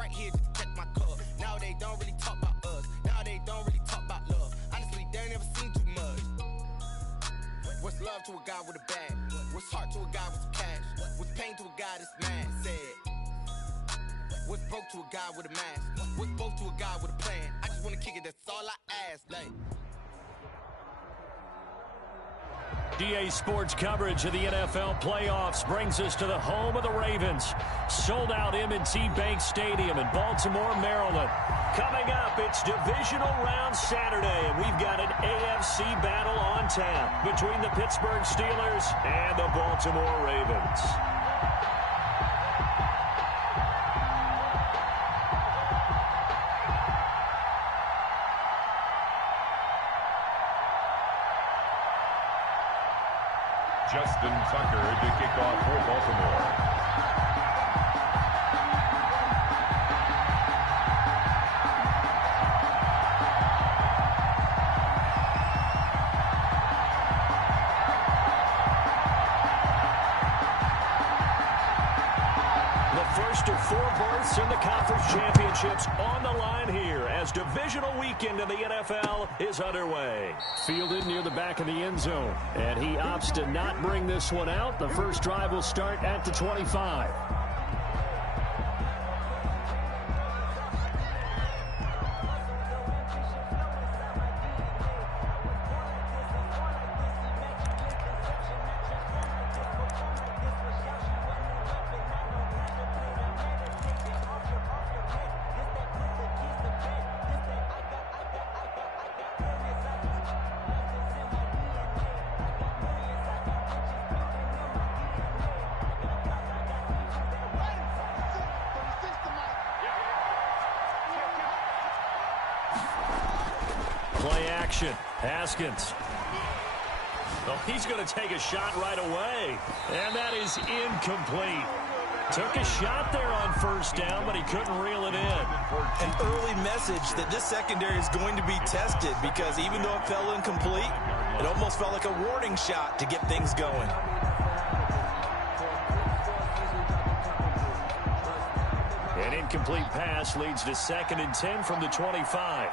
right here just to check my cup. Now they don't really talk about us. Now they don't really talk about love. Honestly, they ain't never seen too much. What's love to a guy with a bag? What's heart to a guy with some cash? What's pain to a guy that's mad? Said. What's broke to a guy with a mask? What's both to a guy with a plan? I just wanna kick it, that's all I ask. Like. DA Sports coverage of the NFL playoffs brings us to the home of the Ravens. Sold out M&T Bank Stadium in Baltimore, Maryland. Coming up, it's divisional round Saturday, and we've got an AFC battle on tap between the Pittsburgh Steelers and the Baltimore Ravens. Justin Tucker to kick off for Baltimore. The first of 4 berths in the conference championships on the line here as divisional weekend in the NFL is underway. Fielded near the back of the end zone, and he opts to not bring this one out. The first drive will start at the 25. Play action. Haskins. Oh, he's going to take a shot right away. And that is incomplete. Took a shot there on first down, but he couldn't reel it in. An early message that this secondary is going to be tested because even though it fell incomplete, it almost felt like a warning shot to get things going. An incomplete pass leads to 2nd and 10 from the 25.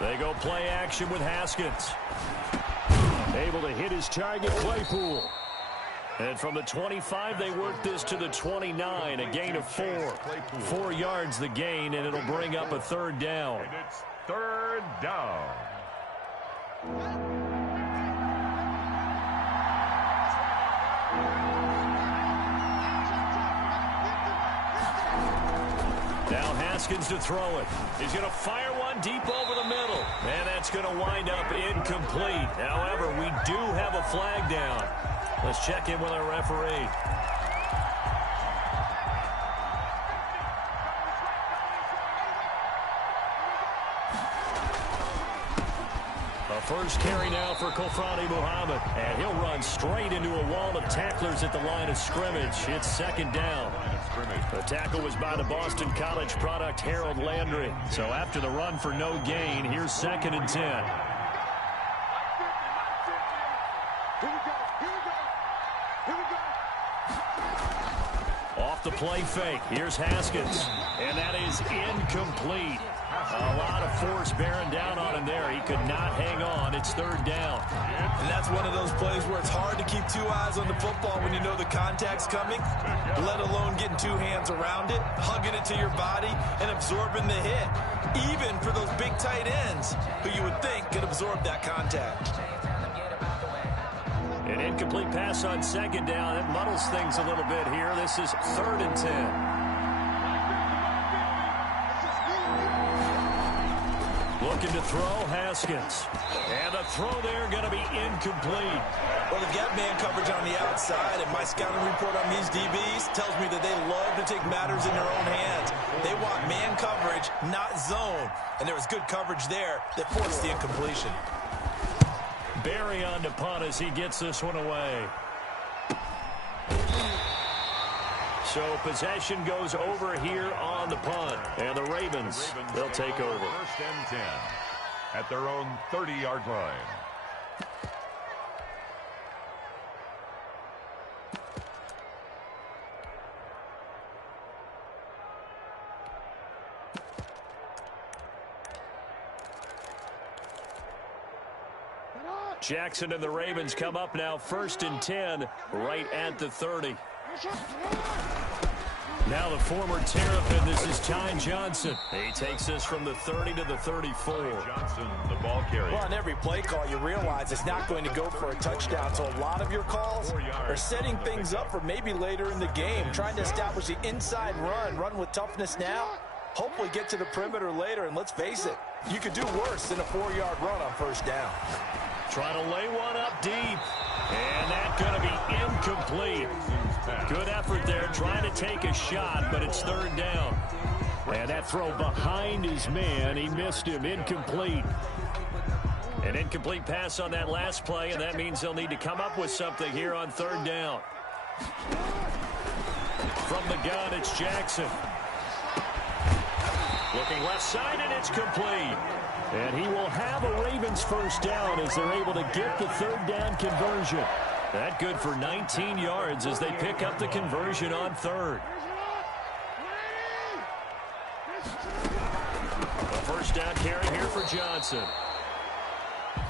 They go play action with Haskins. Able to hit his target, Claypool. And from the 25, they work this to the 29, a gain of 4. 4 yards the gain, and it'll bring up a 3rd down. And it's 3rd down. Now Haskins to throw it. He's going to fire one deep over the middle. And that's going to wind up incomplete. However, we do have a flag down. Let's check in with our referee. A first carry now for Kofrani Muhammad. And he'll run straight into a wall of tacklers at the line of scrimmage. It's 2nd down. The tackle was by the Boston College product Harold Landry. So after the run for no gain, here's 2nd and 10. Off the play fake. Here's Haskins. And that is incomplete. A lot of force bearing down on him there. He could not hang on. It's 3rd down. And that's one of those plays where it's hard to keep 2 eyes on the football when you know the contact's coming, let alone getting 2 hands around it, hugging it to your body, and absorbing the hit. Even for those big tight ends who you would think could absorb that contact. An incomplete pass on 2nd down. It muddles things a little bit here. This is 3rd and 10. Looking to throw, Haskins. And the throw there going to be incomplete. Well, they've got man coverage on the outside, and my scouting report on these DBs tells me that they love to take matters in their own hands. They want man coverage, not zone. And there was good coverage there that forced the incompletion. Barry on to punt as he gets this one away. So possession goes over here on the punt. And the Ravens, they'll take over. 1st and 10 at their own 30-yard line. Jackson and the Ravens come up now 1st and 10 right at the 30. Now the former Terrapin, this is Ty Johnson. He takes us from the 30 to the 34. Johnson, the ball carrier. Well, on every play call, you realize it's not going to go for a touchdown, so a lot of your calls are setting things up for maybe later in the game, trying to establish the inside run with toughness now, hopefully get to the perimeter later, and let's face it, you could do worse than a 4-yard run on 1st down. Try to lay one up deep, and that's going to be incomplete. Good effort there, trying to take a shot, but it's 3rd down. And that throw behind his man, he missed him, incomplete. An incomplete pass on that last play, and that means they'll need to come up with something here on 3rd down. From the gun, it's Jackson. Looking left side, and it's complete. And he will have a Ravens 1st down as they're able to get the 3rd down conversion. That good for 19 yards as they pick up the conversion on 3rd. The 1st down carry here for Johnson.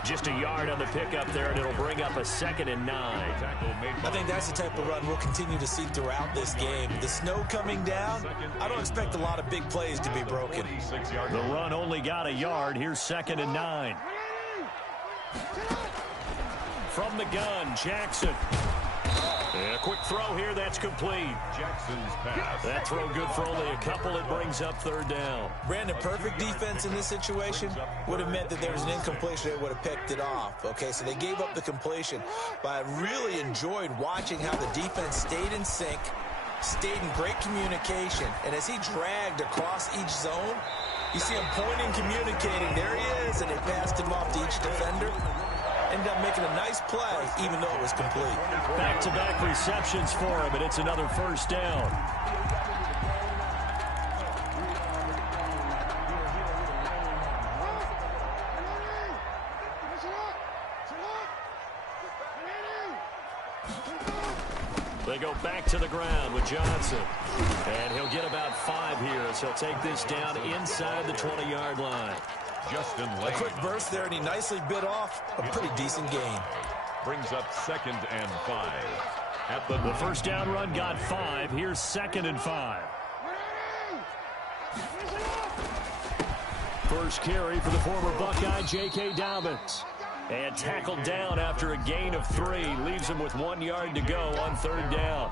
Just a yard on the pickup there, and it'll bring up a 2nd and 9. I think that's the type of run we'll continue to see throughout this game. The snow coming down, I don't expect a lot of big plays to be broken. The run only got a yard. Here's 2nd and 9. From the gun, Jackson. And a quick throw here, that's complete. Jackson's pass. That throw good for only a couple. It brings up 3rd down. Brandon, perfect defense in this situation would have meant that there was an incompletion. They would have picked it off. Okay, so they gave up the completion. But I really enjoyed watching how the defense stayed in sync, stayed in great communication. And as he dragged across each zone, you see him pointing, communicating. There he is, and they passed him off to each defender. Ended up making a nice play, even though it was complete. Back-to-back receptions for him, and it's another 1st down. They go back to the ground with Johnson. And he'll get about 5 here as he'll take this down inside the 20-yard line. Justin A Lane. quick burst there, and he nicely bit off a pretty decent gain. Brings up 2nd and 5. At The 1st down run got 5. Here's 2nd and 5. First carry for the former Buckeye, J.K. Dobbins. And tackled down after a gain of 3. Leaves him with 1 yard to go on 3rd down.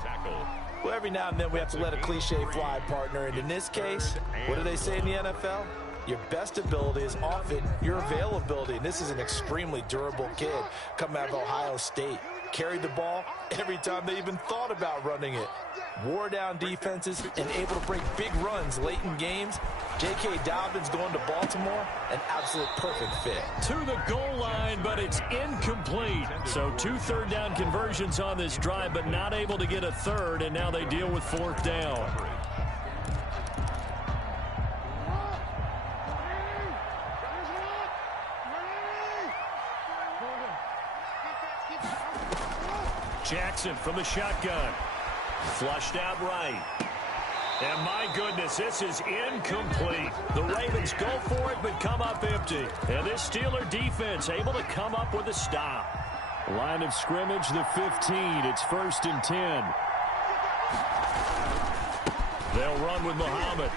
Well, every now and then we have to let a cliche fly, partner. And in this case, what do they say in the NFL? Your best ability is often your availability. And this is an extremely durable kid coming out of Ohio State. Carried the ball every time they even thought about running it. Wore down defenses and able to break big runs late in games. J.K. Dobbins going to Baltimore, an absolute perfect fit. To the goal line, but it's incomplete. So 2 third down conversions on this drive, but not able to get a third, and now they deal with 4th down. Jackson from the shotgun. Flushed out right. And my goodness, this is incomplete. The Ravens go for it, but come up empty. And this Steeler defense able to come up with a stop. Line of scrimmage, the 15. It's 1st and 10. They'll run with Muhammad.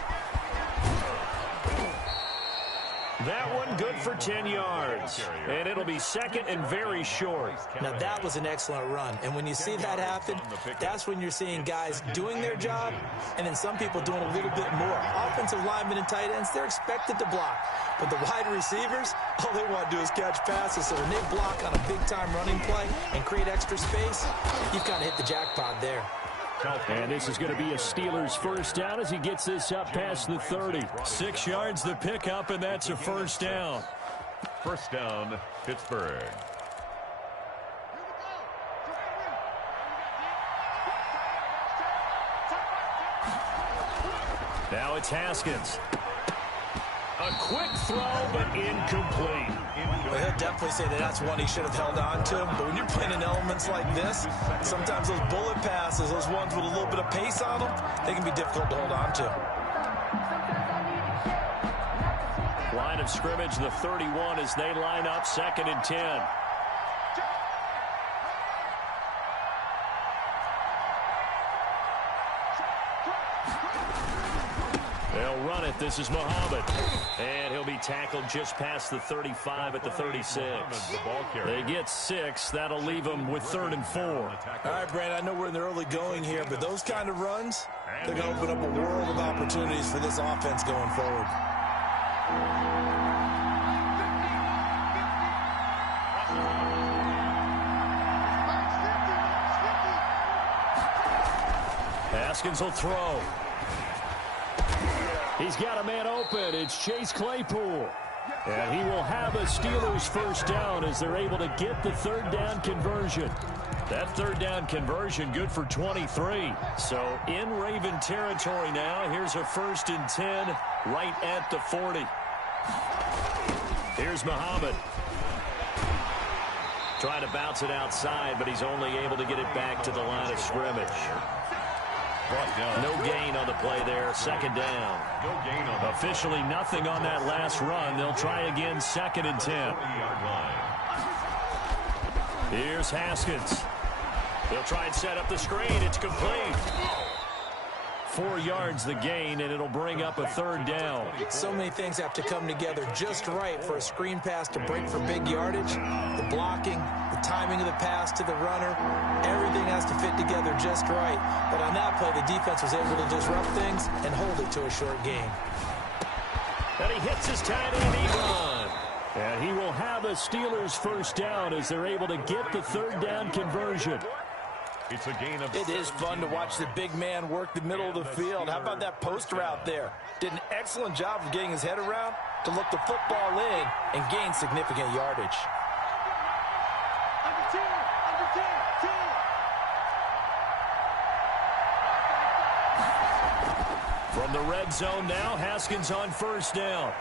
That one good for 10 yards. And it'll be 2nd and very short. Now, that was an excellent run. And when you see that happen, that's when you're seeing guys doing their job and then some people doing a little bit more. Offensive linemen and tight ends, they're expected to block. But the wide receivers, all they want to do is catch passes. So when they block on a big-time running play and create extra space, you've kind of hit the jackpot there. And this is going to be a Steelers 1st down as he gets this up past the 30. 6 yards the pickup, and that's a 1st down. 1st down, Pittsburgh. Now it's Haskins. A quick throw, but incomplete. Well, he'll definitely say that that's one he should have held on to. But when you're playing in elements like this, sometimes those bullet passes, those ones with a little bit of pace on them, they can be difficult to hold on to. Line of scrimmage, the 31 as they line up 2nd and 10. they'll run it. This is Muhammad. And he'll be tackled just past the 35 at the 36. They get 6. That'll leave them with 3rd and 4. All right, Brad, I know we're in the early going here, but those kind of runs, they're going to open up a world of opportunities for this offense going forward. Haskins will throw. He's got a man open. It's Chase Claypool. And he will have a Steelers first down as they're able to get the 3rd down conversion. That 3rd down conversion good for 23. So in Raven territory now. Here's a 1st and 10 right at the 40. Here's Muhammad. Trying to bounce it outside, but he's only able to get it back to the line of scrimmage. No gain on the play there. 2nd down. Officially nothing on that last run. They'll try again 2nd and 10. Here's Haskins. They'll try and set up the screen. It's complete. 4 yards the gain, and it'll bring up a 3rd down. So many things have to come together just right for a screen pass to break for big yardage. The blocking, the timing of the pass to the runner, everything has to fit together just right. But on that play, the defense was able to disrupt things and hold it to a short gain. And he hits his tight end, Ebron. And he will have a Steelers first down as they're able to get the 3rd down conversion. It's a gain of. It is fun to watch the big man work the middle of the field. How about that post route there? Did an excellent job of getting his head around to look the football in and gain significant yardage. From the red zone now, Haskins on 1st down.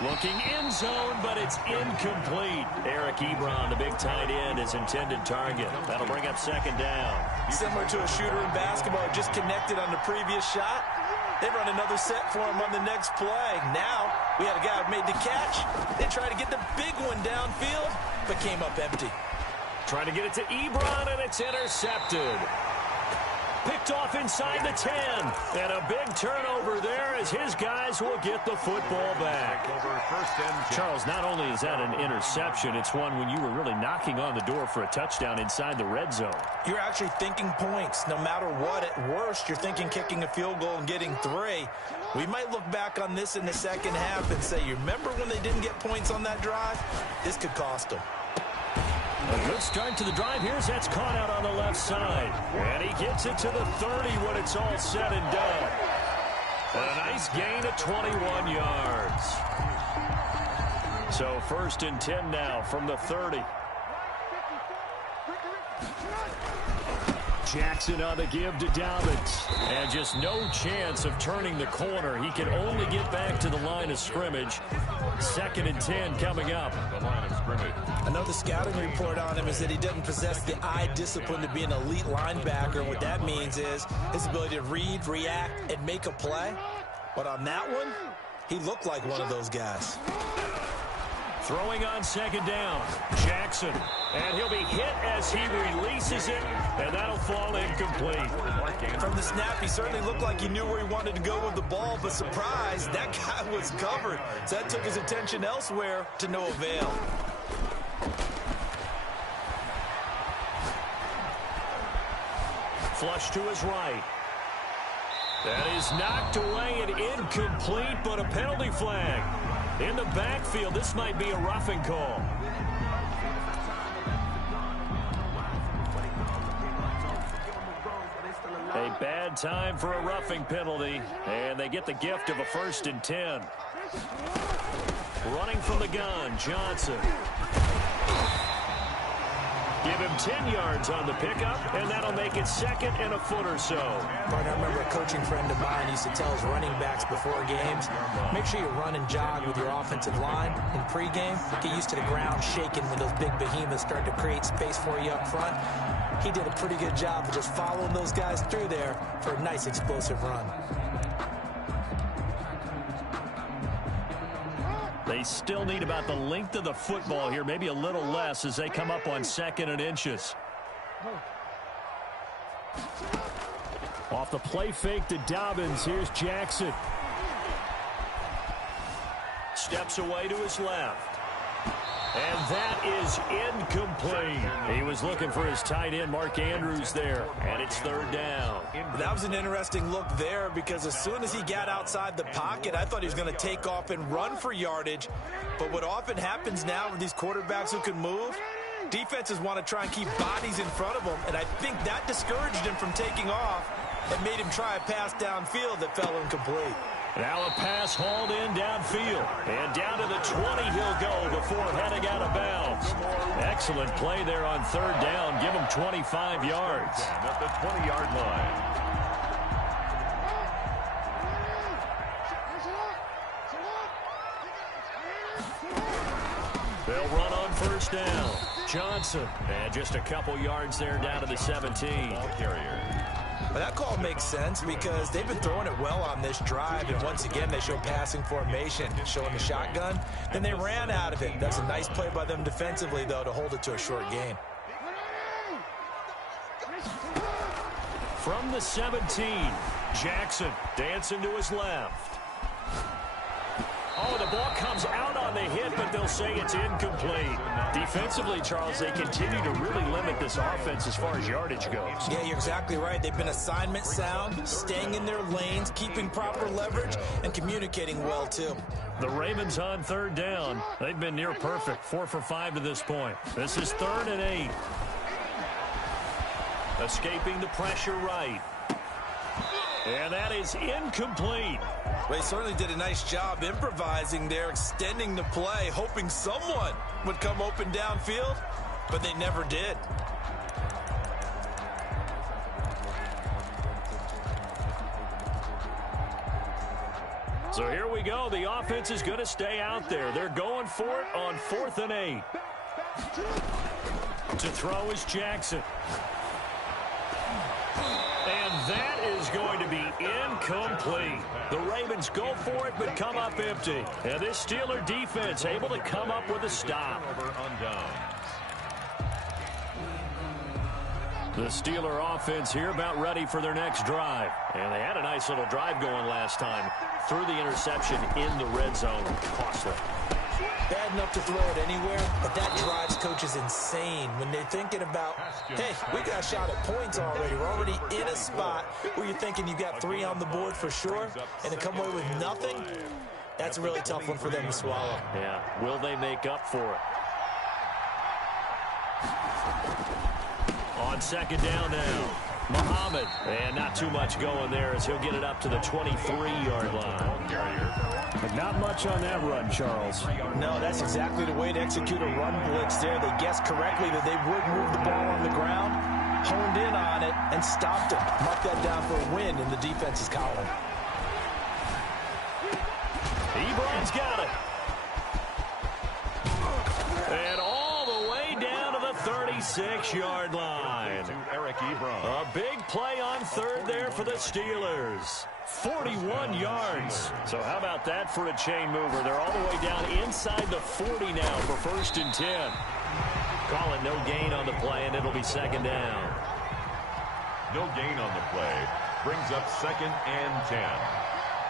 Looking in zone, but it's incomplete. Eric Ebron, the big tight end, his intended target. That'll bring up 2nd down. Similar to a shooter in basketball, just connected on the previous shot. They run another set for him on the next play. Now, we had a guy who made the catch. They tried to get the big one downfield, but came up empty. Trying to get it to Ebron, and it's intercepted. Picked off inside the 10. And a big turnover there as his guys will get the football back. Charles, not only is that an interception, it's one when you were really knocking on the door for a touchdown inside the red zone. You're actually thinking points. No matter what, at worst, you're thinking kicking a field goal and getting 3. We might look back on this in the second half and say, you remember when they didn't get points on that drive? This could cost them. A good start to the drive. Here's that's caught out on the left side. And he gets it to the 30 when it's all said and done. And a nice gain of 21 yards. So 1st and 10 now from the 30. Jackson on the give to Dobbins. And just no chance of turning the corner. He can only get back to the line of scrimmage. 2nd and 10 coming up. The line of scrimmage. I know the scouting report on him is that he doesn't possess the eye discipline to be an elite linebacker. What that means is his ability to read, react, and make a play. But on that one, he looked like one of those guys. Throwing on 2nd down. Jackson. And he'll be hit as he releases it. And that'll fall incomplete. From the snap, he certainly looked like he knew where he wanted to go with the ball. But surprise, that guy was covered. So that took his attention elsewhere to no avail. Flush to his right. That is knocked away and incomplete, but a penalty flag. In the backfield, this might be a roughing call. A bad time for a roughing penalty, and they get the gift of a 1st and 10. Running from the gun, Johnson. Give him 10 yards on the pickup, and that'll make it 2nd and a foot or so. Partner, I remember a coaching friend of mine used to tell his running backs before games, make sure you run and jog with your offensive line in pregame. Get used to the ground shaking when those big behemoths start to create space for you up front. He did a pretty good job of just following those guys through there for a nice explosive run. They still need about the length of the football here, maybe a little less as they come up on 2nd and inches. Off the play fake to Dobbins, here's Jackson. Steps away to his left. And that is incomplete. He was looking for his tight end, Mark Andrews, there. And it's third down. That was an interesting look there because as soon as he got outside the pocket, I thought he was going to take off and run for yardage. But what often happens now with these quarterbacks who can move, defenses want to try and keep bodies in front of them. And I think that discouraged him from taking off and made him try a pass downfield that fell incomplete. Now a pass hauled in downfield. And down to the 20 he'll go before heading out of bounds. Excellent play there on third down. Give him 25 yards. At the 20-yard line. They'll run on first down. Johnson. And just a couple yards there down to the 17. Ball carrier. But that call makes sense because they've been throwing it well on this drive, and once again they show passing formation, showing the shotgun. Then they ran out of it. That's a nice play by them defensively, though, to hold it to a short gain. From the 17, Jackson dancing to his left. Oh, the ball comes out on the hit, but they'll say it's incomplete. Defensively, Charles, they continue to really limit this offense as far as yardage goes. Yeah, you're exactly right. They've been assignment sound, staying in their lanes, keeping proper leverage, and communicating well, too. The Ravens on third down. They've been near perfect, 4 for 5 to this point. This is 3rd and 8. Escaping the pressure right. And that is incomplete. Well, he certainly did a nice job improvising there, extending the play, hoping someone would come open downfield, but they never did. So here we go. The offense is going to stay out there. They're going for it on 4th and 8. To throw is Jackson. And that is going to be incomplete. The Ravens go for it, but come up empty. And this Steeler defense able to come up with a stop. The Steeler offense here about ready for their next drive. And they had a nice little drive going last time. Threw the interception in the red zone. Costly. Bad enough to throw it anywhere, but that drives coaches insane when they're thinking about, hey, we got a shot at points already. We're already in a spot where you're thinking you got 3 on the board for sure, and to come away with nothing, that's a really tough one for them to swallow. Yeah, will they make up for it? On second down now, Muhammad. And not too much going there as he'll get it up to the 23-yard line. But not much on that run, Charles. No, that's exactly the way to execute a run blitz there. They guessed correctly that they would move the ball on the ground, honed in on it, and stopped him. Mark that down for a win in the defense's column. Ebron's got it. And all the way down to the 36-yard line. A big play on third there for the Steelers. 41 yards. So how about that for a chain mover? They're all the way down inside the 40 now for 1st and 10. Call it no gain on the play, and it'll be second down. No gain on the play. Brings up 2nd and 10.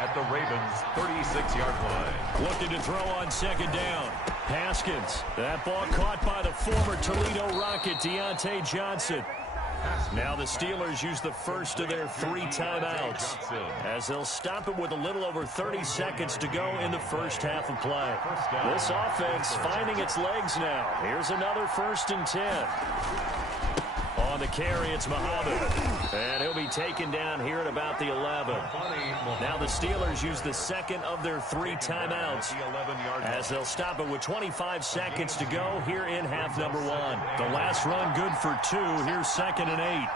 At the Ravens' 36-yard line. Looking to throw on second down. Haskins. That ball caught by the former Toledo Rocket, Deontay Johnson. Now the Steelers use the first of their 3 timeouts as they'll stop it with a little over 30 seconds to go in the first half of play. This offense finding its legs now. Here's another 1st and 10. On the carry, it's Muhammad. And he'll be taken down here at about the 11. Now the Steelers use the second of their 3 timeouts as they'll stop it with 25 seconds to go here in half number 1. The last run good for 2. Here's 2nd and 8.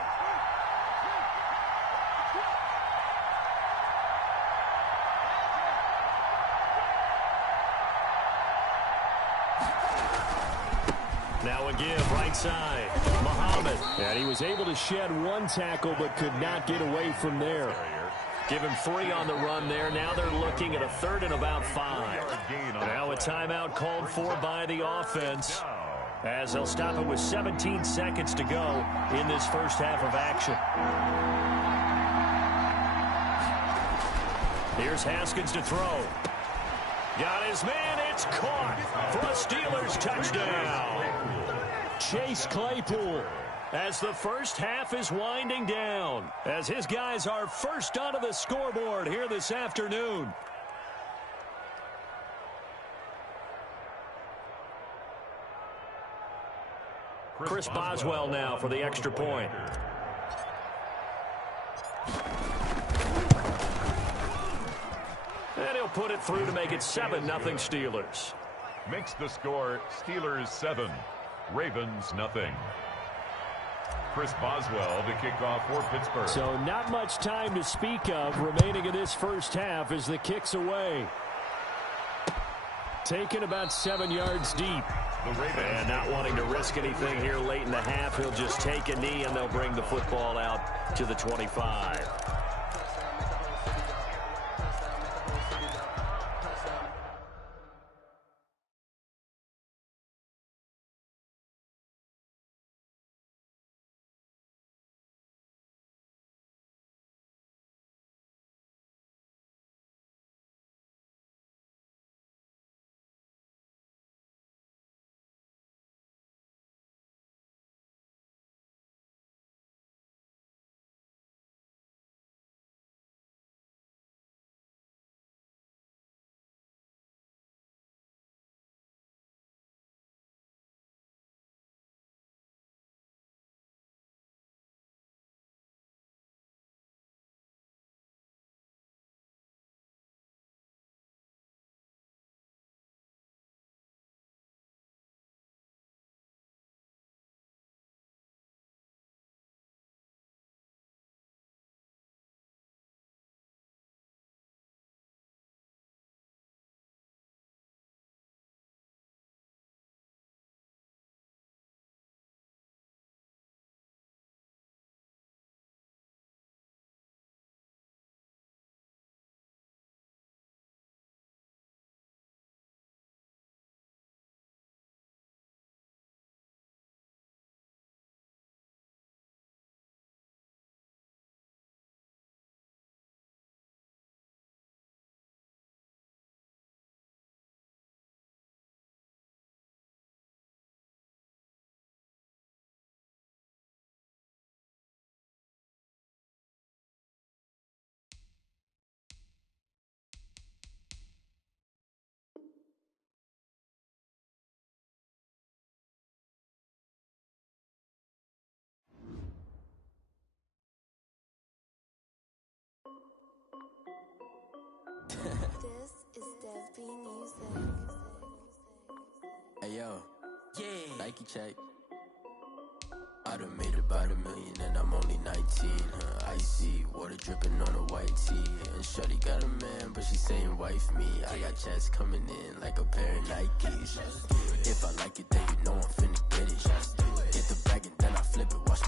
Now again, right side, Muhammad. And he was able to shed 1 tackle but could not get away from there. Give him 3 on the run there. Now they're looking at a 3rd and about 5. Now a timeout called for by the offense as they'll stop it with 17 seconds to go in this first half of action. Here's Haskins to throw. Got his man. It's caught for a Steelers touchdown. Chase Claypool, as the first half is winding down, as his guys are first onto the scoreboard here this afternoon. Chris Boswell now for the extra point. And he'll put it through to make it 7-0 Steelers. Makes the score Steelers 7, Ravens nothing. Chris Boswell to kick off for Pittsburgh. So not much time to speak of remaining in this first half as the kick's away. Taken about 7 yards deep. And not wanting to risk anything here late in the half, he'll just take a knee and they'll bring the football out to the 25. This is Dev B Music. Hey yo, yeah, Nike check. I done made about $1 million and I'm only 19. Icy water dripping on a white tee. And Shorty got a man, but she saying wife me. I got checks coming in like a pair of Nikes. If I like it, then you know I'm finna get it. Get the bag and then I flip it. Watch